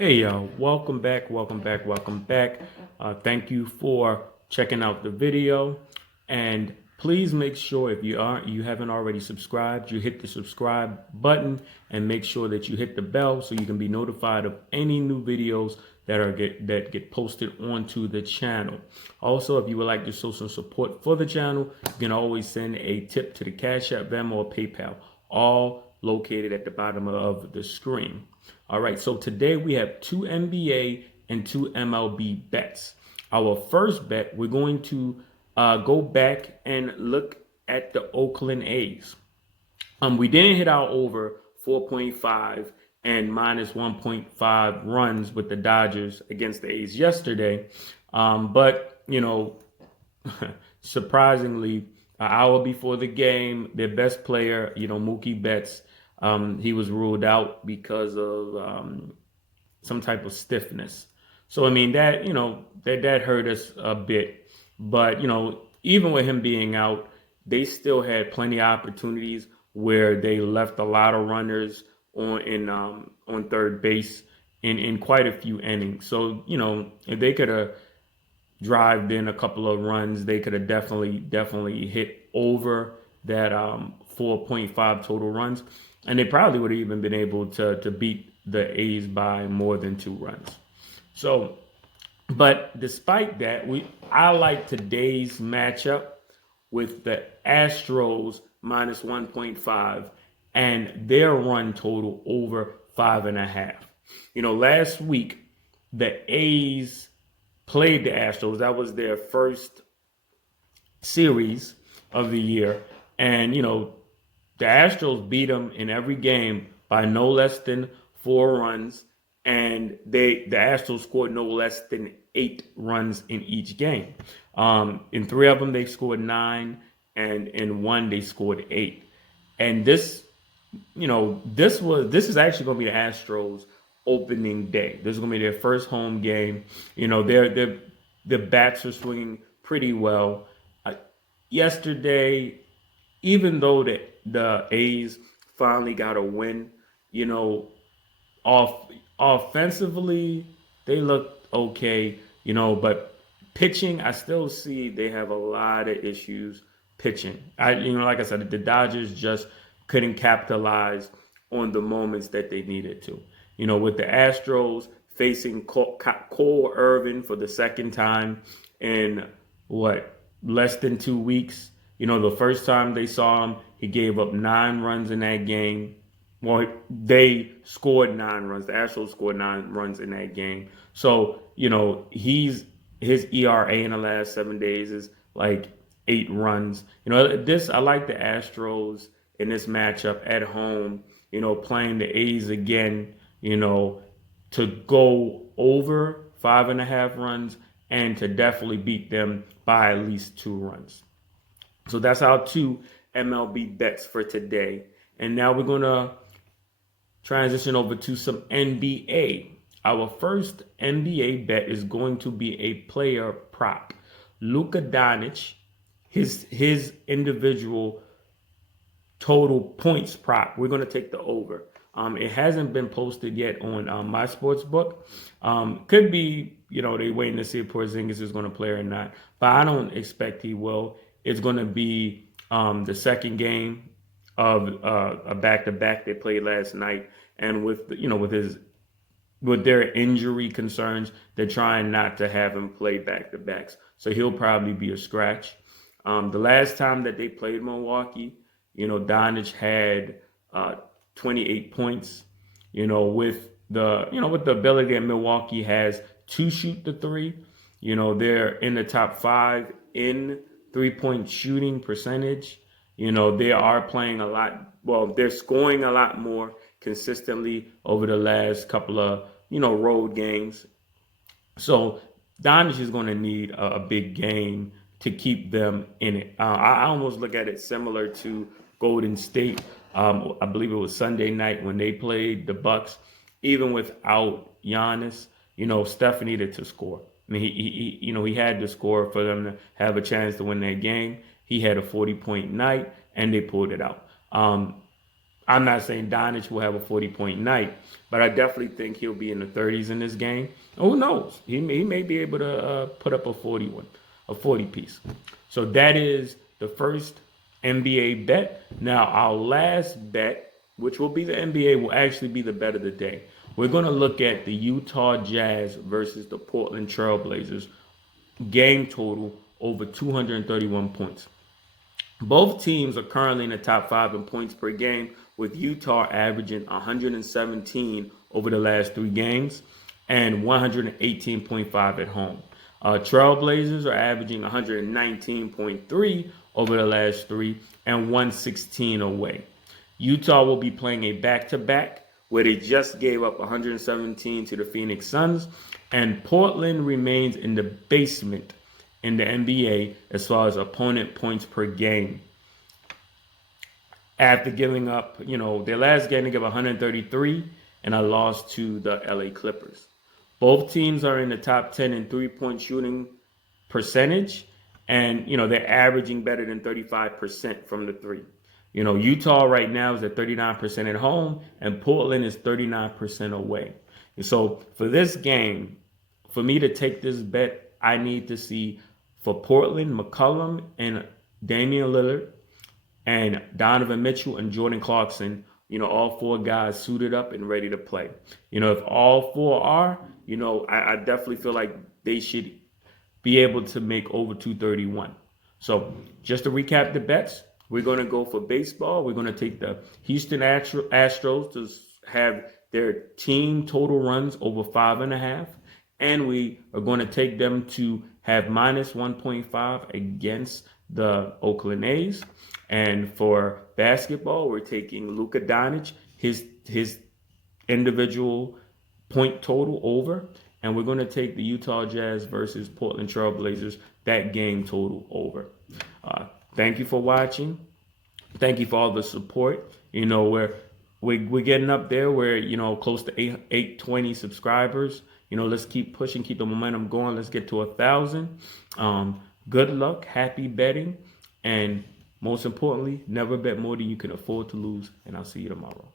Hey y'all, welcome back. Thank you for checking out the video, and please make sure if you haven't already subscribed, you hit the subscribe button and make sure that you hit the bell so you can be notified of any new videos that get posted onto the channel. Also, if you would like to show some support for the channel, you can always send a tip to the Cashapp, Venmo, or PayPal, all located at the bottom of the screen. All right, so today we have two NBA and two MLB bets. Our first bet, we're going to go back and look at the Oakland A's. We didn't hit our over 4.5 and minus 1.5 runs with the Dodgers against the A's yesterday. But, surprisingly, an hour before the game, their best player, Mookie Betts, he was ruled out because of some type of stiffness. So I mean that hurt us a bit. But even with him being out, they still had plenty of opportunities where they left a lot of runners on third base in quite a few innings. So if they could have drived in a couple of runs, they could have definitely hit over that 4.5 total runs, and they probably would have even been able to beat the A's by more than 2 runs. So, but despite that, I like today's matchup with the Astros minus 1.5 and their run total over 5.5. Last week the A's played the Astros. That was their first series of the year. And, the Astros beat them in every game by no less than 4 runs. And the Astros scored no less than 8 runs in each game. In 3 of them, they scored 9. And in 1, they scored 8. And this is actually going to be the Astros opening day. This is going to be their first home game. Their bats are swinging pretty well. Yesterday, even though the A's finally got a win, offensively they looked okay, but pitching, I still see they have a lot of issues pitching. Like I said, the Dodgers just couldn't capitalize on the moments that they needed to. With the Astros facing Cole Irvin for the second time in less than 2 weeks. The first time they saw him, he gave up 9 runs in that game. Well, they scored 9 runs. The Astros scored 9 runs in that game. So, his ERA in the last 7 days is like 8 runs. I like the Astros in this matchup at home, playing the A's again, to go over 5.5 runs and to definitely beat them by at least 2 runs. So that's our 2 MLB bets for today. And now we're going to transition over to some NBA. Our first NBA bet is going to be a player prop. Luka Doncic, his individual total points prop, we're going to take the over. It hasn't been posted yet on my sports book. Could be, they waiting to see if Porzingis is going to play or not, but I don't expect he will. It's going to be the second game of a back-to-back they played last night, and with their injury concerns, they're trying not to have him play back-to-backs, so he'll probably be a scratch. The last time that they played Milwaukee, Doncic had 28 points. With the ability that Milwaukee has to shoot the three, they're in the top 5 in 3-point shooting percentage. They are playing a lot. Well, they're scoring a lot more consistently over the last couple of, road games. So Doncic is going to need a big game to keep them in it. I almost look at it similar to Golden State. I believe it was Sunday night when they played the Bucks. Even without Giannis, Steph needed to score. I mean, he had to score for them to have a chance to win that game. He had a 40-point night, and they pulled it out. I'm not saying Donich will have a 40-point night, but I definitely think he'll be in the 30s in this game. Who knows? He may be able to put up a 41, a 40 piece. So that is the first NBA bet. Now, our last bet, which will be the NBA, will actually be the bet of the day. We're going to look at the Utah Jazz versus the Portland Trailblazers game total over 231 points. Both teams are currently in the top five in points per game, with Utah averaging 117 over the last three games and 118.5 at home. Trailblazers are averaging 119.3 over the last three and 116 away. Utah will be playing a back-to-back where they just gave up 117 to the Phoenix Suns, and Portland remains in the basement in the NBA as far as opponent points per game. After giving up, their last game they gave 133 and a loss to the LA Clippers. Both teams are in the top 10 in three-point shooting percentage, and they're averaging better than 35% from the three. Utah right now is at 39% at home, and Portland is 39% away. And so for this game, for me to take this bet, I need to see for Portland, McCollum and Damian Lillard and Donovan Mitchell and Jordan Clarkson, all four guys suited up and ready to play. If all four are, I definitely feel like they should be able to make over 231. So just to recap the bets, we're going to go for baseball. We're going to take the Houston Astros to have their team total runs over 5.5. And we are going to take them to have minus 1.5 against the Oakland A's. And for basketball, we're taking Luka Doncic, his individual point total over. And we're going to take the Utah Jazz versus Portland Trailblazers, that game total over. Thank you for watching. Thank you for all the support. We're getting up there. We're close to 820 subscribers. Let's keep pushing, keep the momentum going. Let's get to 1,000. Good luck, happy betting, and most importantly, never bet more than you can afford to lose. And I'll see you tomorrow.